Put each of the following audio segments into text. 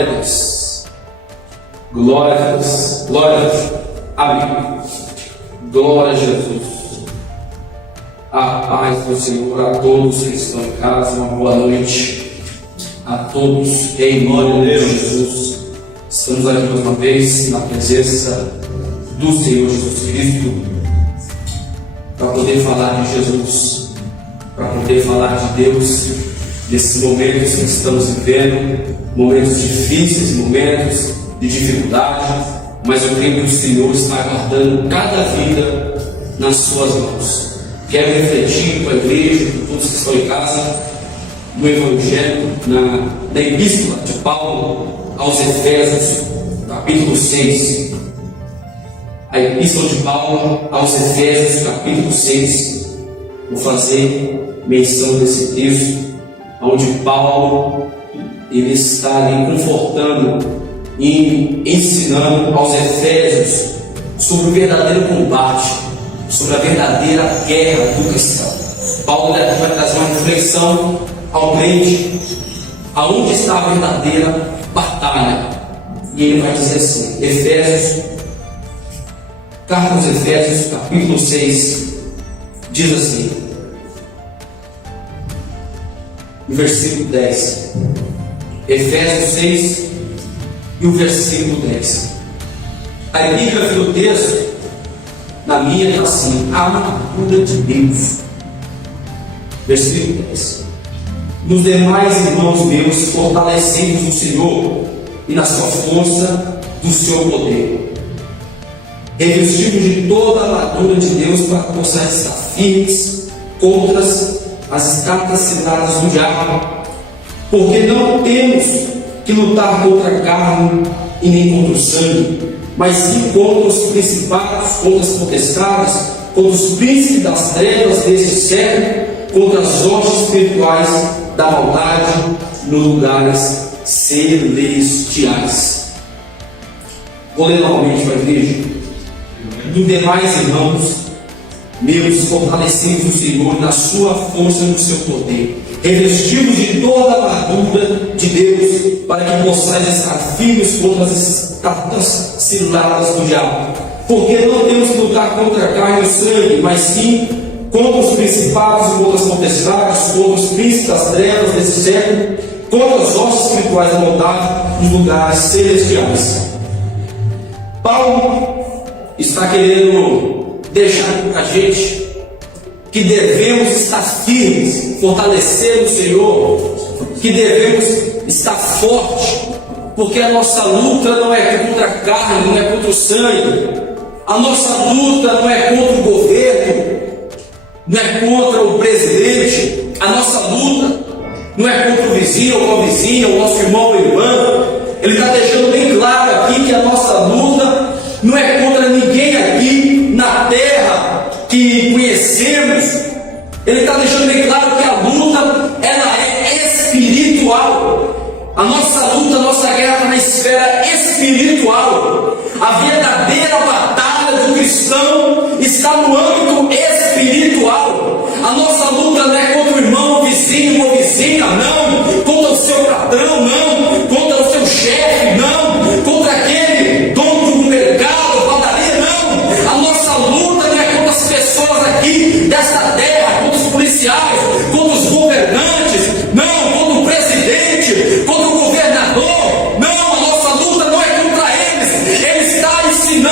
Glória a Deus. Glória a Deus. Glória a Deus. Amém. Glória a Jesus. A paz do Senhor a todos que estão em casa. Uma boa noite a todos. Em nome de Jesus. Estamos aqui mais uma vez na presença do Senhor Jesus Cristo para poder falar de Jesus, para poder falar de Deus nesses momentos que estamos vivendo, momentos difíceis, momentos de dificuldade, mas eu creio que o Senhor está guardando cada vida nas suas mãos. Quero refletir com a igreja, com todos que estão em casa, no Evangelho, na Epístola de Paulo aos Efésios, capítulo 6. A Epístola de Paulo aos Efésios, capítulo 6. Vou fazer menção desse texto, onde Paulo ele está ali confortando e ensinando aos Efésios sobre o verdadeiro combate, sobre a verdadeira guerra do cristão. Paulo vai trazer uma reflexão ao crente, aonde está a verdadeira batalha. E ele vai dizer assim, carta aos Efésios, capítulo 6, diz assim, no versículo 10. Efésios 6 e o versículo 10. A epígrafe do texto, na minha, é assim: a armadura de Deus. Versículo 10. Nos demais irmãos meus, fortalecemos o Senhor e na sua força do seu poder. Revestimos de toda a armadura de Deus para que possais estar firmes contra as escadas ciladas do diabo. Porque não temos que lutar contra a carne e nem contra o sangue, mas sim contra os principados, contra as potestades, contra os príncipes das trevas deste século, contra as hostes espirituais da maldade nos lugares celestiais. Vou ler novamente para a igreja. Dos demais irmãos meus, fortalecemos o Senhor na sua força e no seu poder. Revestimos de toda a armadura de Deus, para que possais estar firmes contra as escadas ciladas do diabo. Porque não temos que lutar contra a carne e o sangue, mas sim contra os principados e contra as potestades, contra os príncipes das trevas desse século, contra as hostes espirituais da maldade nos lugares celestiais. Paulo está querendo deixar para a gente que devemos estar firmes, fortalecer o Senhor, que devemos estar fortes, porque a nossa luta não é contra a carne, não é contra o sangue, a nossa luta não é contra o governo, não é contra o presidente, a nossa luta não é contra o vizinho ou a vizinha, o nosso irmão ou irmã. Ele está deixando bem claro aqui que a nossa luta não é contra ninguém aqui na terra que conhecemos. Ele está deixando bem claro que a luta ela é espiritual. A nossa luta, a nossa guerra está na esfera espiritual. A verdadeira batalha do cristão está no âmbito espiritual. A nossa luta não é contra o irmão, o vizinho ou vizinha, não. Contra o seu patrão, não. Contra o seu chefe, não. Contra aquele dono do mercado, padaria, não. A nossa luta não é contra as pessoas aqui desta terra, contra os policiais, contra os governantes, não. Contra o presidente, contra o governador, não. A nossa luta não é contra eles. Ele está ensinando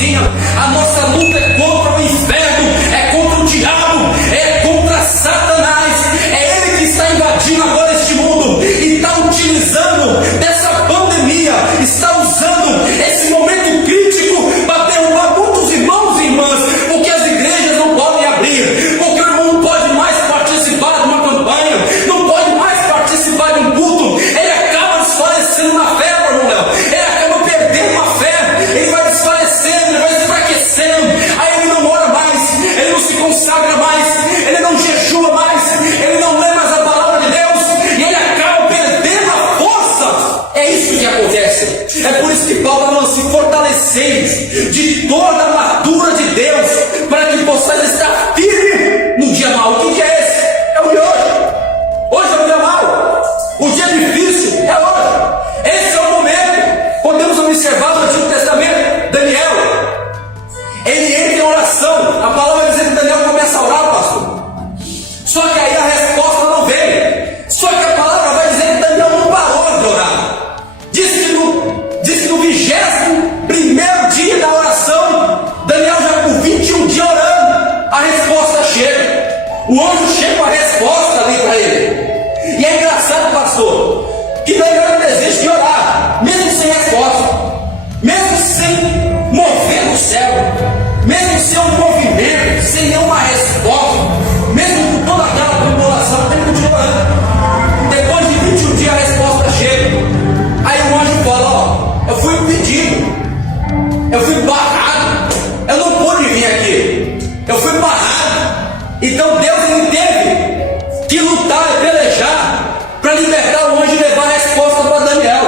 vizinha. A nossa luta é contra o inferno, é contra o diabo, é contra Satanás. É ele que está invadindo agora este mundo e está utilizando dessa pandemia, está usando esse momento crítico para derrubar muitos irmãos e irmãs, porque as igrejas não podem abrir, porque o irmão não pode mais participar de uma campanha, não pode mais participar de um culto. Ele acaba desfalecendo na fé, irmão Léo. Ele acaba perdendo a fé, ele vai desfalecendo, ele vai enfraquecendo. Aí ele não ora mais, ele não se consagra mais, ele não jejua mais, ele não lê mais a palavra de Deus, e ele acaba perdendo a força. É isso que acontece. É por isso que Paulo falou assim: fortalecei de toda a armadura de Deus, para que possais estar firme no dia mau. O que é esse? É o de hoje. Hoje é o dia mau. O dia difícil é hoje. Esse é o momento. Podemos observar no Antigo Testamento, Daniel, ele entra em oração. A palavra vai dizer que Daniel começa a orar, pastor. Só que aí a resposta não veio. Só que a palavra vai dizer que Daniel não parou de orar. Diz que no 21º dia da oração, Daniel já por 21 dias orando, a resposta chega. O anjo chega com a resposta ali para ele. E é engraçado, pastor, que Daniel não desiste de orar, mesmo sem resposta, mesmo sem mover no céu, mesmo sem um movimento, sem nenhuma resposta, mesmo com toda aquela tribulação, ele continua orando. Depois de 21 dias a resposta chega. Aí o anjo fala: ó, eu fui impedido, eu fui barrado, eu não pude vir aqui, eu fui barrado. Então Deus, ele teve que lutar e pelejar para libertar o anjo e levar a resposta para Daniel.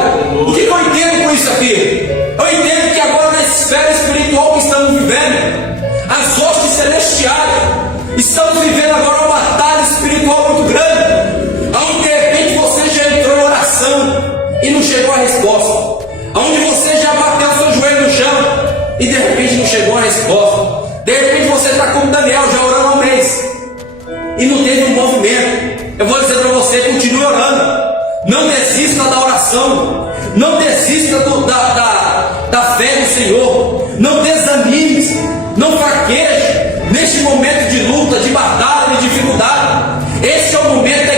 O que eu entendo com isso aqui? Eu entendo que agora na esfera espiritual que estamos vivendo, as hostes celestiais, estamos vivendo agora uma batalha espiritual muito grande, onde de repente você já entrou em oração e não chegou a resposta, onde você já bateu seu joelho no chão e de repente não chegou a resposta. De repente você está como Daniel, já orando há um mês e não teve um movimento. Eu vou dizer para você: continue orando, não desista da oração, não desista da fé no Senhor, não desanime, não fraqueje neste momento de luta, de batalha, de dificuldade. Esse é o momento da